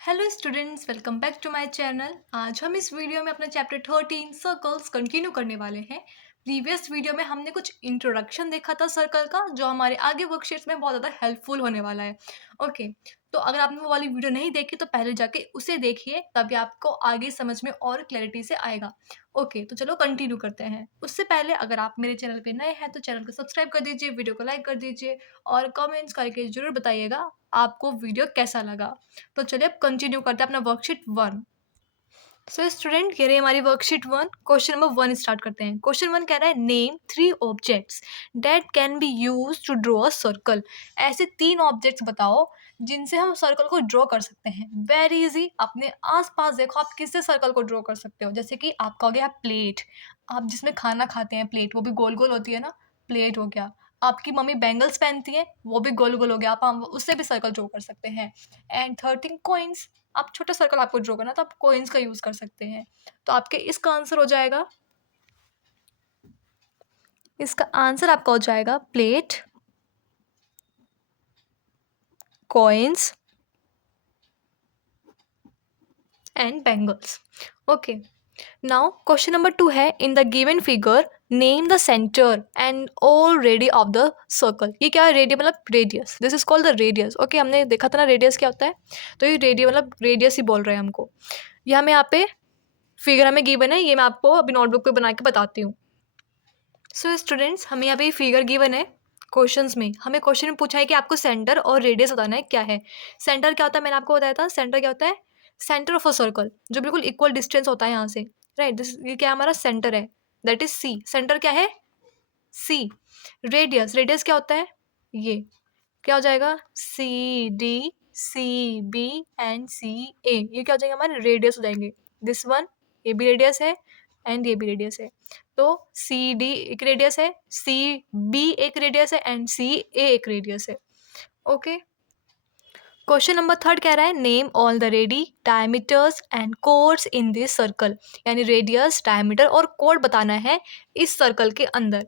Hello students, welcome back to my channel. आज हम इस वीडियो में अपना चैप्टर 13 सर्कल्स कंटिन्यू करने वाले हैं। प्रीवियस वीडियो में हमने कुछ इंट्रोडक्शन देखा था सर्कल का, जो हमारे आगे वर्कशीट्स में बहुत ज़्यादा हेल्पफुल होने वाला है। ओके, तो अगर आपने वो वाली वीडियो नहीं देखी तो पहले जाके उसे देखिए, तभी आपको आगे समझ में और क्लैरिटी से आएगा। ओके, तो चलो कंटिन्यू करते हैं। उससे पहले अगर आप मेरे चैनल पे नए हैं तो चैनल को सब्सक्राइब कर दीजिए, वीडियो को लाइक कर दीजिए और कमेंट्स करके ज़रूर बताइएगा आपको वीडियो कैसा लगा। तो चलिए अब कंटिन्यू करते हैं अपना वर्कशीट 1। सो स्टूडेंट, ये रही हमारी वर्कशीट 1। क्वेश्चन नंबर 1 स्टार्ट करते हैं। क्वेश्चन 1 कह रहा है name 3 objects that can be used to draw a circle. ऐसे 3 ऑब्जेक्ट्स बताओ जिनसे हम सर्कल को ड्रॉ कर सकते हैं। वेरी इजी, अपने आसपास देखो आप किससे सर्कल को ड्रॉ कर सकते हो। जैसे कि आपका हो गया प्लेट, आप जिसमें खाना खाते हैं, प्लेट वो भी गोल गोल होती है ना, प्लेट हो गया। आपकी मम्मी बैंगल्स पहनती है, वो भी गोल गोल हो गया, आप उससे भी सर्कल ड्रॉ कर सकते हैं। And third thing, coins. आप छोटा सर्कल आपको ड्रॉ करना तो आप कॉइन्स का यूज़ कर सकते हैं। तो आपके इसका आंसर हो जाएगा, इसका आंसर आपका हो जाएगा plate, coins and bangles. Okay, now question number 2 है in the given figure name the centre and all ready of the circle. ये क्या है? रेडियस मतलब radius, this is called the radius. Okay, हमने देखा था ना रेडियस क्या होता है, तो ये रेडियस मतलब रेडियस ही बोल रहे हैं हमको। ये हमें यहाँ पे फिगर हमें गिवन है, ये मैं आपको अभी नोटबुक पे बना के बताती हूँ। सो स्टूडेंट्स, हमें यहाँ पे फिगर गिवन है। क्वेश्चंस में हमें क्वेश्चन में पूछा है कि आपको सेंटर और रेडियस बताना है क्या है। सेंटर क्या होता है, मैंने आपको बताया था। सेंटर क्या होता है? सेंटर ऑफ अ सर्कल, जो बिल्कुल इक्वल डिस्टेंस होता है यहाँ से, राइट। दिस ये क्या हमारा सेंटर है, दैट इज सी। सेंटर क्या है? सी। रेडियस, रेडियस क्या होता है? ये क्या हो जाएगा? C D, C B and C A. ये क्या हो जाएगा? हमारे रेडियस हो जाएंगे। दिस वन, ये भी रेडियस है एंड ये भी रेडियस है। तो सी डी एक रेडियस है, सी बी एक रेडियस है एंड सी ए एक रेडियस है। ओके, क्वेश्चन नंबर 3 कह रहा है name all the ready diameters and codes in this circle. यानी रेडियस, डायमीटर और कोड बताना है इस सर्कल के अंदर।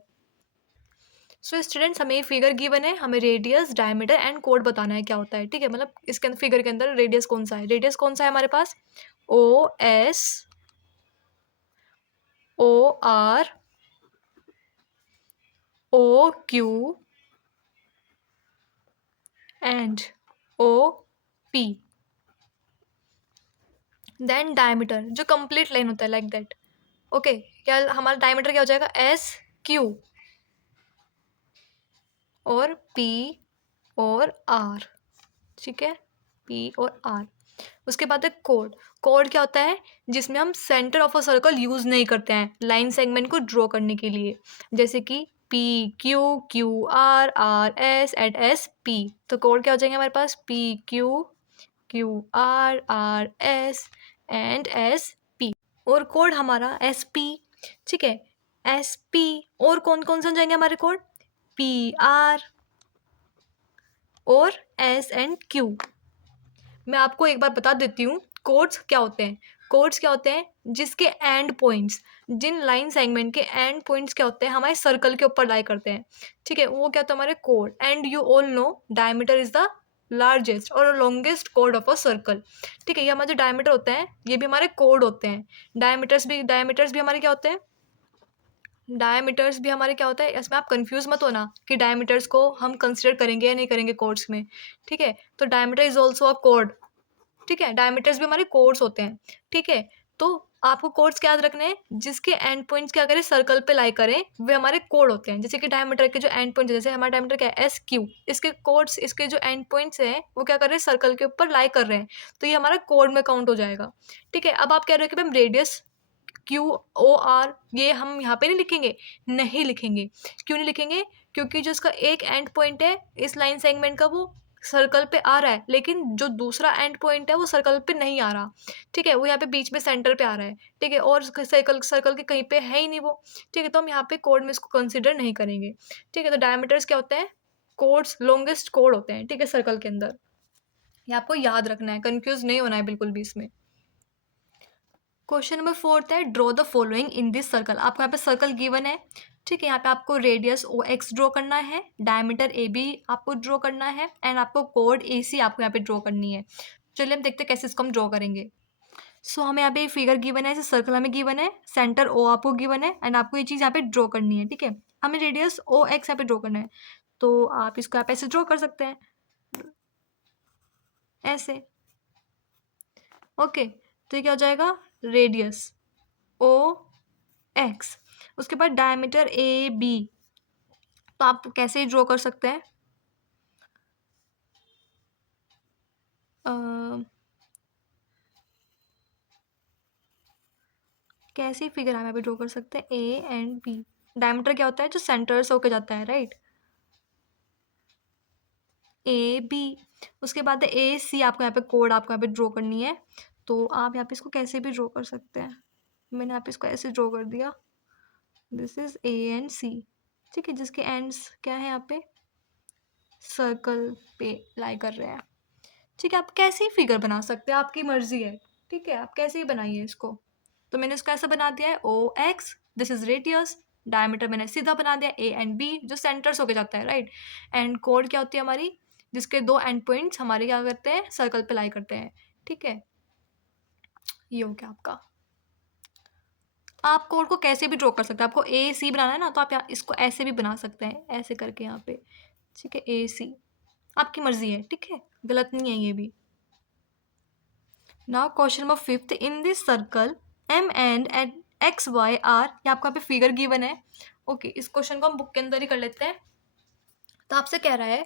सो स्टूडेंट्स, हमें फिगर गिवन है, हमें रेडियस, डायमीटर एंड कोड बताना है क्या होता है। ठीक है, मतलब इसके अंदर फिगर के अंदर रेडियस कौन सा है, रेडियस कौन सा है हमारे पास? O S, O R, O Q and O P. Then diameter, जो कंप्लीट लाइन होता है लाइक दैट। ओके, क्या हमारा डायमीटर क्या हो जाएगा? एस क्यू और पी और आर। ठीक है, पी और आर। उसके बाद है कोड। कोड क्या होता है? जिसमें हम centre of a circle use नहीं करते हैं लाइन सेगमेंट को ड्रॉ करने के लिए। जैसे कि P Q, Q R, R S and S P. तो कोड क्या हो जाएंगे हमारे पास? P Q, Q R S and S P. और कोड हमारा एस पी। ठीक है, एस पी। और कौन कौन से हो जाएंगे हमारे कोड? पी आर और एस एंड क्यू। मैं आपको एक बार बता देती हूँ कोड्स क्या होते हैं। कोड्स क्या होते हैं? जिसके एंड पॉइंट्स, जिन लाइन सेगमेंट के एंड पॉइंट्स क्या होते हैं हमारे सर्कल के ऊपर लाई करते हैं। ठीक है, वो क्या होता है? हमारे कोड। And you all know diameter is the largest और लॉन्गेस्ट कोड ऑफ अ सर्कल। ठीक है, ये हमारे जो डायमीटर होते हैं ये भी हमारे कोड होते हैं। डायमीटर्स भी हमारे क्या होते हैं? डायमीटर्स भी हमारे क्या होता है? इसमें आप कंफ्यूज मत होना कि डायमीटर्स को हम कंसिडर करेंगे या नहीं करेंगे कोड्स में। ठीक है, तो diameter is also a code. ठीक है, डायमीटर्स भी हमारे कोड्स होते हैं। ठीक है, तो आपको कोड्स क्या याद रखने हैं? जिसके एंड पॉइंट्स क्या करें, सर्कल पे लाई करें, वे हमारे कोड होते हैं। जैसे कि डायमीटर के जो एंड पॉइंट्स, जैसे हमारा डायमीटर क्या है? S Q. इसके कोड्स, इसके जो एंड पॉइंट्स हैं वो क्या कर रहे हैं? सर्कल के ऊपर लाई कर रहे हैं, तो ये हमारा कोड में काउंट हो जाएगा। ठीक है, अब आप कह रहे हो कि हम रेडियस क्यू ओ आर ये हम यहाँ पे नहीं लिखेंगे। नहीं लिखेंगे। क्यों नहीं लिखेंगे? क्योंकि जो इसका एक एंड पॉइंट है इस लाइन सेगमेंट का, वो सर्कल पे आ रहा है, लेकिन जो दूसरा एंड पॉइंट है वो सर्कल पे नहीं आ रहा। ठीक है, वो यहाँ पे बीच में सेंटर पे आ रहा है। ठीक है, और सर्कल सर्कल के कहीं पे है ही नहीं वो। ठीक है, तो हम यहाँ पे कोड में इसको कंसिडर नहीं करेंगे। ठीक है, तो डायमीटर्स क्या होते हैं? कोड्स, लॉन्गेस्ट कोड होते हैं। ठीक है, सर्कल के अंदर। ये आपको याद रखना है, कंफ्यूज नहीं होना है बिल्कुल भी इसमें। क्वेश्चन नंबर 4 है draw the following in this circle. आपको यहाँ पे सर्कल गिवन है। ठीक है, यहाँ पे आपको रेडियस ओ एक्स ड्रॉ करना है, डायमीटर ए बी आपको ड्रॉ करना है एंड आपको कोड ए सी आपको यहाँ पे ड्रॉ करनी है। चलिए हम देखते हैं कैसे इसको हम ड्रॉ करेंगे। सो हमें यहाँ पे फिगर गिवन है, ऐसे सर्कल हमें गिवन है, सेंटर ओ आपको गिवन है, एंड आपको ये चीज़ यहाँ पे ड्रॉ करनी है, ठीक है। हमें रेडियस ओ एक्स यहाँ पे ड्रॉ करना है, तो आप इसको यहाँ पे ऐसे ड्रॉ कर सकते हैं, ऐसे। ओके, तो ये क्या हो जाएगा, रेडियस ओ एक्स। उसके बाद डायमीटर ए बी, तो आप कैसे ड्रॉ कर सकते हैं, कैसी फिगर हम यहाँ पे ड्रॉ कर सकते हैं, ए एंड बी। डायमीटर क्या होता है, जो सेंटर से होके जाता है, राइट, ए बी। उसके बाद ए सी, आपको यहाँ पे कोड आपको यहाँ पे ड्रॉ करनी है, तो आप यहाँ पे इसको कैसे भी ड्रॉ कर सकते हैं। मैंने यहाँ पे इसको ऐसे ड्रॉ कर दिया, दिस इज ए एंड सी, ठीक है, जिसके एंड्स क्या है यहाँ पे सर्कल पे लाई कर रहे हैं, ठीक है। आप कैसे ही फिगर बना सकते हैं, आपकी मर्जी है, ठीक है, आप कैसे ही बनाइए इसको। तो मैंने इसको ऐसा बना दिया है, O X, this is radius, diameter मैंने सीधा बना दिया ए एंड बी, जो सेंटर्स होके जाता है, राइट। एंड कोड क्या होती है हमारी, जिसके दो एंड पॉइंट्स हमारे क्या करते हैं, सर्कल पे लाई करते हैं, ठीक है। ये हो गया आपका। आप कोड को कैसे भी ड्रॉ कर सकते हैं, आपको ए सी बनाना है ना, तो आप यहाँ इसको ऐसे भी बना सकते हैं, ऐसे करके यहाँ पे, ठीक है, ए सी, आपकी मर्जी है, ठीक है, गलत नहीं है ये भी। Now question number 5, in this circle M and at X Y R, ये आपको यहाँ पे फिगर गिवन है, ओके। इस क्वेश्चन को हम बुक के अंदर ही कर लेते हैं। तो आपसे कह रहा है,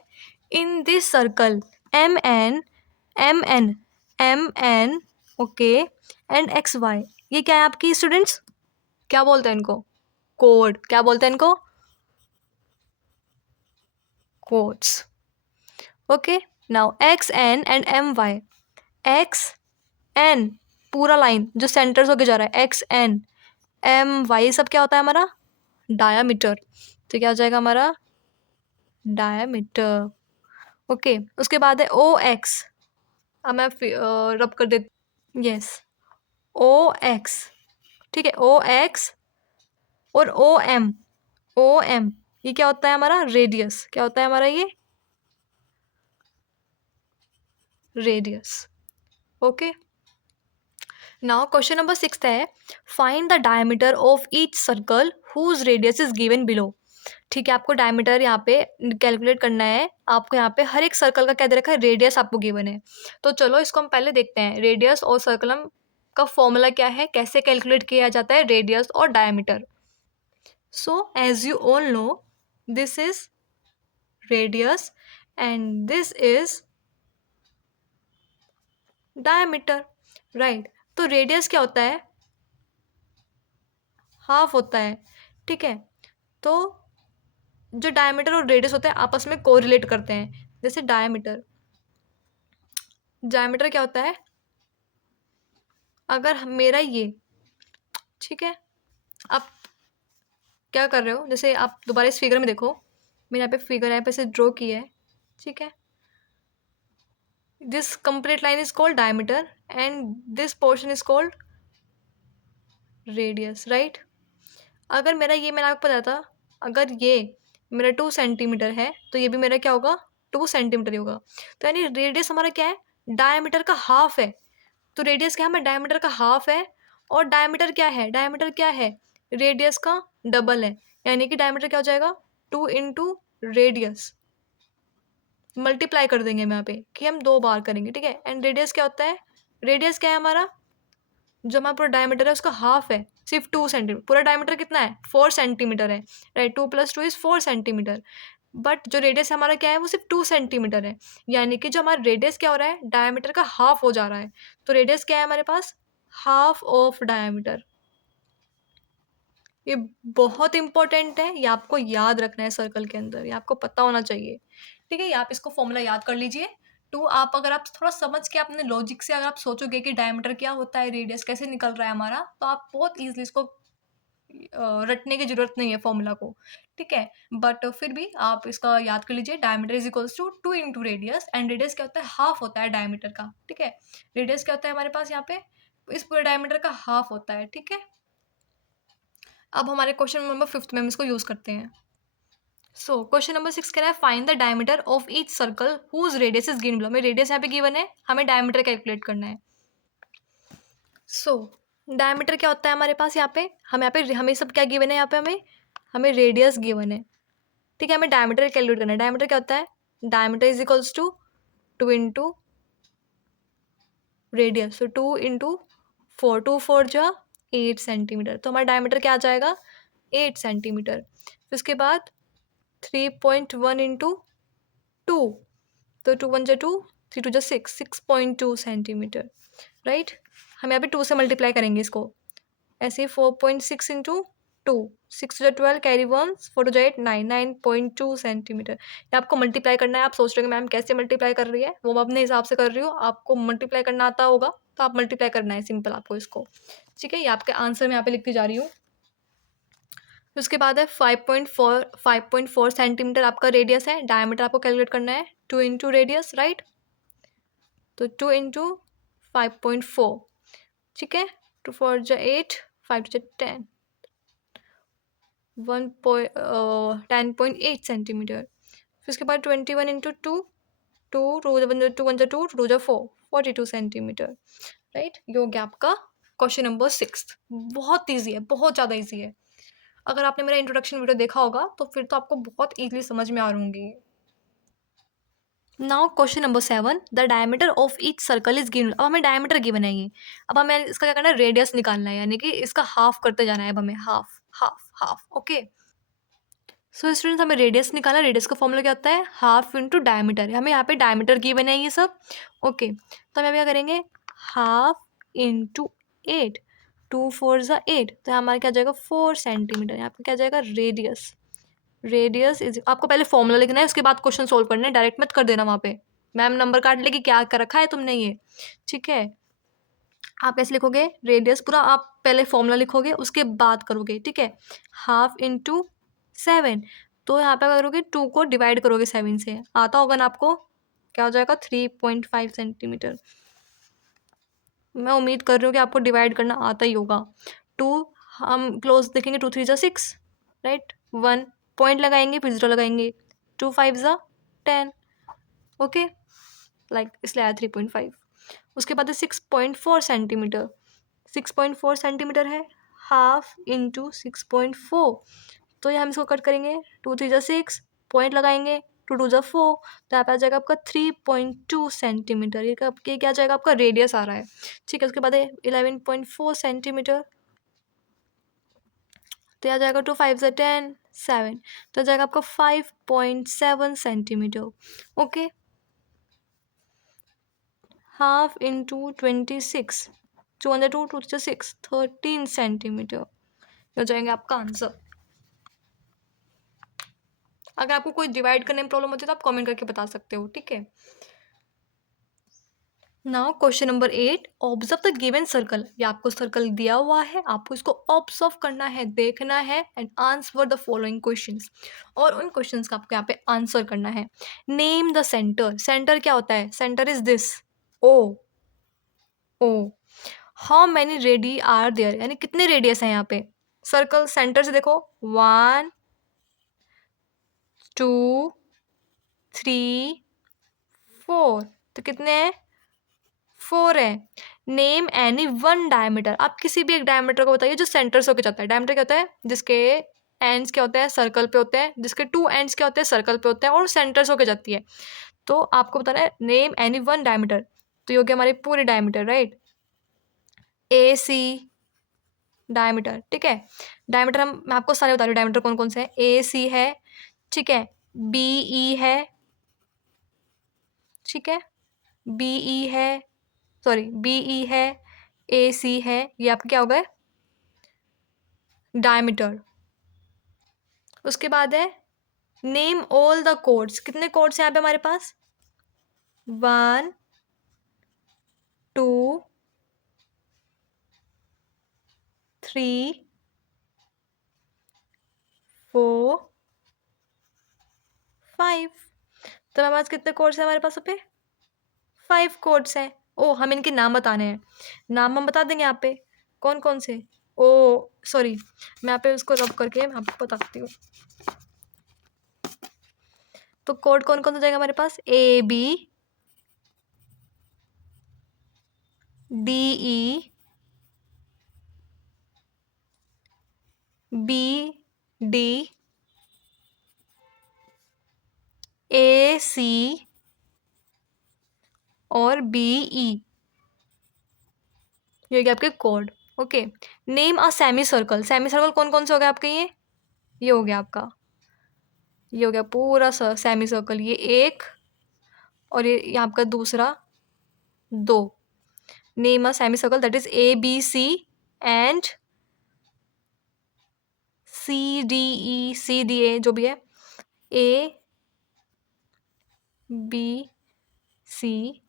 in this circle M N M N M N, okay, and X Y, ये क्या है आपकी स्टूडेंट्स, क्या बोलते हैं इनको, कोड, क्या बोलते हैं इनको, chords, okay. Now X N and M Y, X N पूरा लाइन जो सेंटर से होके जा रहा है, एक्स एन एम वाई, सब क्या होता है हमारा, डायामीटर, तो क्या हो जाएगा हमारा डायामीटर, ओके। उसके बाद है ओ एक्स, अब मैं रब कर देती, यस, ओ एक्स, ठीक है, ओ एक्स, और ओ एम, ओ एम, ये क्या होता है हमारा रेडियस, क्या होता है हमारा ये radius, okay. Now question number 6 है, find the diameter of each circle whose radius is given below, ठीक है। आपको डायमीटर यहाँ पे कैलकुलेट करना है, आपको यहाँ पे हर एक सर्कल का क्या दे रखा है, रेडियस आपको गिवन है। तो चलो इसको हम पहले देखते हैं, रेडियस और सर्कलम का फॉर्मूला क्या है, कैसे कैलकुलेट किया जाता है रेडियस और diameter. So as you all know, this is radius and this is diameter, right. तो रेडियस क्या होता है, हाफ होता है, ठीक है। तो जो डायमीटर और रेडियस होते हैं आपस में कोरिलेट करते हैं, जैसे डायमीटर, डायमीटर क्या होता है, अगर मेरा ये, ठीक है, आप क्या कर रहे हो, जैसे आप दोबारा इस फिगर में देखो, मैंने यहाँ पे फिगर यहाँ पे से ड्रॉ की है, ठीक है। This complete line is called diameter and this portion is called radius, right. अगर मेरा ये, मैंने आपको बताया था, अगर ये मेरा 2 सेंटीमीटर है, तो ये भी मेरा क्या होगा, 2 सेंटीमीटर ही होगा। तो यानी रेडियस हमारा क्या है, डायमीटर का हाफ है। तो रेडियस क्या है, हमारा डायमीटर का हाफ है, और डायमीटर क्या है, डायमीटर क्या है, रेडियस का डबल है। यानी कि डायमीटर क्या हो जाएगा, 2 × रेडियस, मल्टीप्लाई कर देंगे हम यहाँ पे, कि हम 2 बार करेंगे, ठीक है। एंड रेडियस क्या होता है, रेडियस क्या है हमारा, जो हमारा पूरा डायमीटर है उसका हाफ है, सिर्फ 2 सेंटीमीटर। पूरा डायमीटर कितना है, 4 सेंटीमीटर है, राइट, 2 + 2 = 4 सेंटीमीटर। बट जो रेडियस हमारा क्या है, वो सिर्फ 2 सेंटीमीटर है। यानी कि जो हमारा रेडियस क्या हो रहा है, डायमीटर का हाफ हो जा रहा है। तो रेडियस क्या है हमारे पास, हाफ ऑफ डायमीटर। ये बहुत इंपॉर्टेंट है, ये आपको याद रखना है सर्कल के अंदर, ये आपको पता होना चाहिए, ठीक है। ये आप इसको फॉर्मूला याद कर लीजिए। टू, आप अगर आप थोड़ा समझ के अपने लॉजिक से अगर आप सोचोगे कि डायमीटर क्या होता है, रेडियस कैसे निकल रहा है हमारा, तो आप बहुत ईजिली इसको रटने की जरूरत नहीं है फॉर्मूला को, ठीक है। बट फिर भी आप इसका याद कर लीजिए, diameter is equals to 2 × radius, and radius क्या होता है, हाफ होता है डायमीटर का, ठीक है। रेडियस क्या होता है हमारे पास यहाँ पे, इस पूरे डायमीटर का हाफ होता है, ठीक है। अब हमारे क्वेश्चन नंबर 5 में हम इसको यूज करते हैं। सो क्वेश्चन नंबर 6 कह रहा है find the diameter of each circle whose radius is given below. हमें रेडियस यहाँ पे गिवन है, हमें डायमीटर कैलकुलेट करना है। सो डायमीटर क्या होता है हमारे पास यहाँ पे, हमें सब क्या गिवन है यहाँ पे, हमें रेडियस गिवन है। ठीक है, हमें डायमीटर कैलकुलेट करना है। डायमीटर क्या होता है, diameter is equals to 2 into radius, so 2 into 4, 2 4 जो 8 सेंटीमीटर। तो हमारा डायमीटर क्या आ जाएगा, 8 सेंटीमीटर। फिर उसके बाद 3.1 इंटू 2, तो 2 1 जा 2, 3 2 जा 6, 6.2 सेंटीमीटर, राइट। हम यहाँ पे 2 से मल्टीप्लाई करेंगे इसको, ऐसे ही 4.6 इंटू 2, 6 जो 12, कैरी 1, 4 टू जो 8, 9, 9.2 सेंटीमीटर। ये आपको मल्टीप्लाई करना है। आप सोच रहे हो मैम कैसे मल्टीप्लाई कर रही है, वो मैं अपने हिसाब से कर रही हूँ। आपको मल्टीप्लाई करना आता होगा तो आप मल्टीप्लाई करना है सिंपल आपको इसको। ठीक है, ये आपके आंसर में यहाँ पे लिखती जा रही हूँ। उसके बाद है 5.4 सेंटीमीटर आपका रेडियस है। डायमीटर आपको कैलकुलेट करना है 2 इंटू रेडियस, राइट। तो 2 इंटू 5.4, ठीक है, 2 4 जा 8, 5 2 जा 10, 10.8 सेंटीमीटर। फिर उसके बाद 21 इंटू 2, 2 टू वन जा 2, 2 जा 4, 42 सेंटीमीटर, राइट। ये हो गया आपका क्वेश्चन नंबर 6। बहुत ईजी है, बहुत ज़्यादा ईजी है। अगर आपने मेरा इंट्रोडक्शन वीडियो देखा होगा तो फिर तो आपको बहुत ईजिली समझ में आ होंगी। Now question number 7, the diameter of each circle is given. अब हमें डायमीटर गिवन है ये, अब हमें इसका क्या करना है, रेडियस निकालना है, यानी कि इसका हाफ करते जाना है। अब हमें half half half, okay. So students, हमें रेडियस निकालना है। रेडियस का फॉर्मूला क्या होता है, हाफ इंटू डायमीटर। हमें यहाँ पे डायमीटर गिवन है ये सब, ओके। तो हम यहाँ पे क्या करेंगे, हाफ इंटू 8, 2 4 जा 8, तो हमारा क्या जाएगा 4 सेंटीमीटर। यहाँ पे क्या जाएगा रेडियस। रेडियस इज, आपको पहले फॉर्मूला लिखना है, उसके बाद क्वेश्चन सोल्व करना है। डायरेक्ट मत कर देना वहाँ पे, मैम नंबर काट लेगी क्या कर रखा है तुमने ये। ठीक है, आप कैसे लिखोगे, रेडियस पूरा आप पहले फॉर्मूला लिखोगे उसके बाद करोगे। ठीक है, हाफ इंटू 7, तो यहाँ पे करोगे 2 को डिवाइड करोगे 7 से, आता होगा ना आपको, क्या हो जाएगा 3.5 सेंटीमीटर। मैं उम्मीद कर रही हूँ कि आपको डिवाइड करना आता ही होगा। 2 हम क्लोज देखेंगे, 2 3 जा 6, राइट। 1 पॉइंट लगाएंगे, फिर 0 लगाएंगे, 2 5 जा 10, ओके, लाइक इसलिए आया 3.5। उसके बाद है 6.4 सेंटीमीटर। 6.4 सेंटीमीटर है, हाफ इंटू 6.4, तो ये हम इसको कट करेंगे, 2 3 जा 6, पॉइंट लगाएंगे, 2 2 जा 4, तो यहाँ पे आ जाएगा आपका 3.2 सेंटीमीटर। ये क्या जाएगा आपका रेडियस आ रहा है। ठीक है, उसके बाद है 11.4 सेंटीमीटर, तो आ जाएगा 2 5 जा 10, 7, तो आ जाएगा आपका 5.7 centimetre, okay. Half into 26, 2 1 2, 2 3 6, 13 centimetre हो जाएंगे आपका आंसर। अगर आपको कोई डिवाइड करने में प्रॉब्लम होती है तो आप कमेंट करके बता सकते हो, ठीक है। Now question number 8, observe the given circle. ये आपको सर्कल दिया हुआ है, आपको इसको ऑब्जर्व करना है, देखना है, and answer the following questions. और उन क्वेश्चंस का आपको यहाँ पे आंसर करना है। Name the centre. सेंटर क्या होता है, centre is this O, O. How many radii are there, यानी कितने रेडियस हैं यहाँ पे। सर्कल सेंटर से देखो, 1 2 3 4, तो कितने हैं, 4 है। Name any one diameter. आप किसी भी एक डायमीटर को बताइए जो सेंटर से होकर जाता है। डायमीटर क्या होता है, जिसके एंड्स क्या होते हैं, सर्कल पे होते हैं, जिसके 2 एंड्स क्या होते हैं, सर्कल पे होते हैं, और सेंटर से होकर जाती है। तो आपको बताना है नेम एनी वन डायमीटर। तो ये हो गया हमारी पूरी डायमीटर, राइट। ए सी डायमीटर, ठीक है। डायमीटर मैं आपको सारे बता रही हूँ डायमीटर कौन कौन से हैं। ए सी है, ठीक है, बी ई है, ठीक है, बी ई है, सॉरी बी ई है, ए सी है, ये आपका क्या हो गए डायमीटर। उसके बाद है नेम ऑल द कोड्स। कितने कोड्स हैं यहाँ पे हमारे पास, 1 2 3 4 5, तो हमारे पास कितने कोड्स हैं हमारे पास पे, 5 कोड्स हैं। ओ, हम इनके नाम बताने हैं, नाम हम बता देंगे यहाँ पे कौन कौन से। ओ सॉरी, मैं यहाँ पे उसको रब करके मैं आपको बताती हूँ। तो कोड कौन कौन सा जाएगा हमारे पास? A B, D E, B D, A C और बी ई। ये हो गया आपके कोड। Okay, name a semi circle. Semicircle कौन कौन से हो गए आपके? ये हो गया आपका, ये हो गया पूरा सेमी सर्कल, ये एक और ये आपका दूसरा दो। Name a semi circle that is A B C and C D E, C D A, जो भी है, ए बी सी,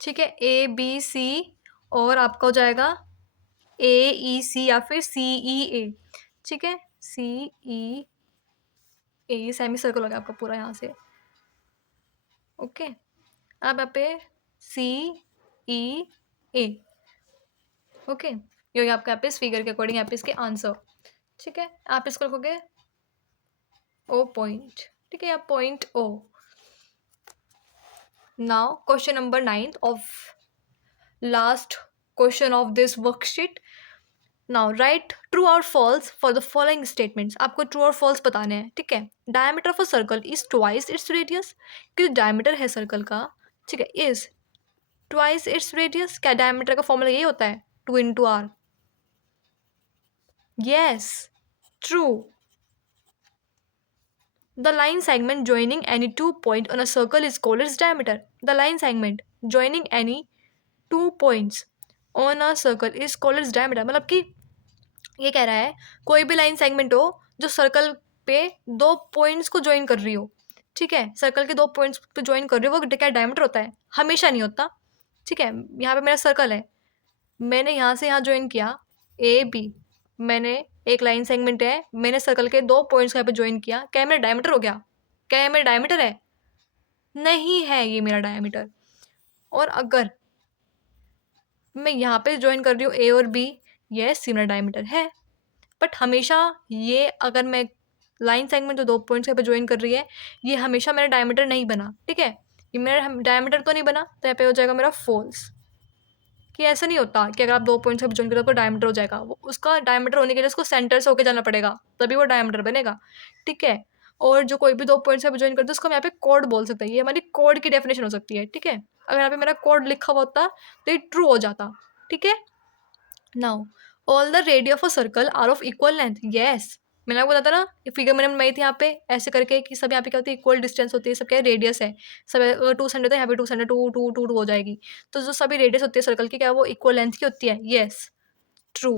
ठीक है, ए बी सी और आपका हो जाएगा ए ई सी या फिर सी ई ए, ठीक है, सी ई ए, सेमी सर्कल हो गया आपका पूरा यहाँ से। ओके, अब यहाँ पे सी ई ए। ओके, ये हो गया आपका यहाँ पे इस फिगर के अकॉर्डिंग यहाँ पे इसके आंसर। ठीक है, आप इसको लिखोगे ओ पॉइंट, ठीक है, या point O. Now question number 9 of last question of this worksheet. Now write true और false for the following statements. आपको ट्रू और फॉल्स बताने हैं, ठीक है। Diameter of a circle is twice its radius, कि डायमीटर है सर्कल का, ठीक है, इज ट्वाइस इट्स रेडियस। क्या डायमीटर का फॉर्मूला यही होता है? 2 into r। Yes, true. The line segment joining any two point on a circle is called its diameter. The line segment joining any two points on a circle is called its diameter। मतलब कि ये कह रहा है कोई भी line segment हो जो सर्कल पे दो पॉइंट्स को ज्वाइन कर रही हो, ठीक है, सर्कल के दो पॉइंट्स पे ज्वाइन कर रही हो, वो क्या डायमीटर होता है? हमेशा नहीं होता, ठीक है। यहाँ पे मेरा सर्कल है, मैंने यहाँ से यहाँ ज्वाइन किया ए बी, मैंने एक लाइन सेगमेंट है, मैंने सर्कल के दो पॉइंट्स यहाँ पे ज्वाइन किया, क्या मेरा डायमीटर हो गया? क्या ये मेरा डायमीटर है? नहीं है ये मेरा डायमीटर। और अगर मैं यहाँ पे ज्वाइन कर रही हूँ ए और बी, यस ये मेरा डायमीटर है। बट हमेशा ये, अगर मैं लाइन सेगमेंट जो दो पॉइंट्स यहाँ पे ज्वाइन कर रही है, ये हमेशा मेरा डायमीटर नहीं बना, ठीक है, ये मेरा डायमीटर तो नहीं बना, तो यहाँ पे हो जाएगा मेरा फॉल्स। कि ऐसा नहीं होता कि अगर आप दो पॉइंट्स पे ज्वाइन करो तो डायमीटर हो जाएगा। वो उसका डायमीटर होने के लिए उसको सेंटर से होके जाना पड़ेगा, तभी वो डायमीटर बनेगा, ठीक है। और जो कोई भी दो पॉइंट्स पे ज्वाइन करते हैं उसको हम यहाँ पे कोड बोल सकते हैं, ये हमारी कोड की डेफिनेशन हो सकती है, ठीक है। अगर यहाँ पे मेरा कोड लिखा हुआ होता तो ये ट्रू हो जाता, ठीक है। Now all the radius of a circle are of equal length. Yes, मैंने आपको बताया ना, ये फिगर मैंने बनाई थी यहाँ पे ऐसे करके कि सब यहाँ पे क्या होती है, इक्वल डिस्टेंस होती है, सब क्या रेडियस है, सब अगर 2 सेंटीमीटर है यहाँ पे 2 सेंटीमीटर 2 हो जाएगी। तो जो सभी रेडियस होती है सर्कल की, क्या वो इक्वल लेंथ की होती है? Yes, true.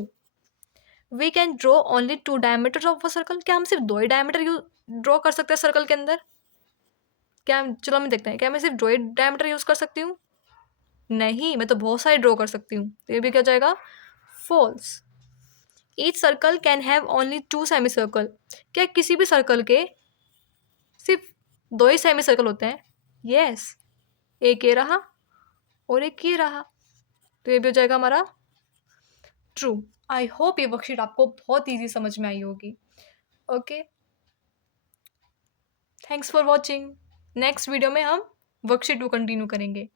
We can draw only 2 diameter of a circle. क्या हम सिर्फ 2 ही डायमीटर ड्रॉ कर सकते हैं सर्कल के अंदर? क्या चलो हम देखते हैं, क्या मैं सिर्फ 2 ही डायमीटर यूज कर सकती हूँ? नहीं, मैं तो बहुत सारे ड्रॉ कर सकती हूँ, तो ये भी क्या जाएगा? False. Each circle can have only 2 semi circle. क्या किसी भी सर्कल के सिर्फ 2 ही सेमी सर्कल होते हैं? यस, एक ये रहा और एक ये रहा, तो ये भी हो जाएगा हमारा ट्रू। आई होप ये वर्कशीट आपको बहुत ईजी समझ में आई होगी। Okay, thanks for watching. Next video में हम वर्कशीट 2 कंटिन्यू करेंगे।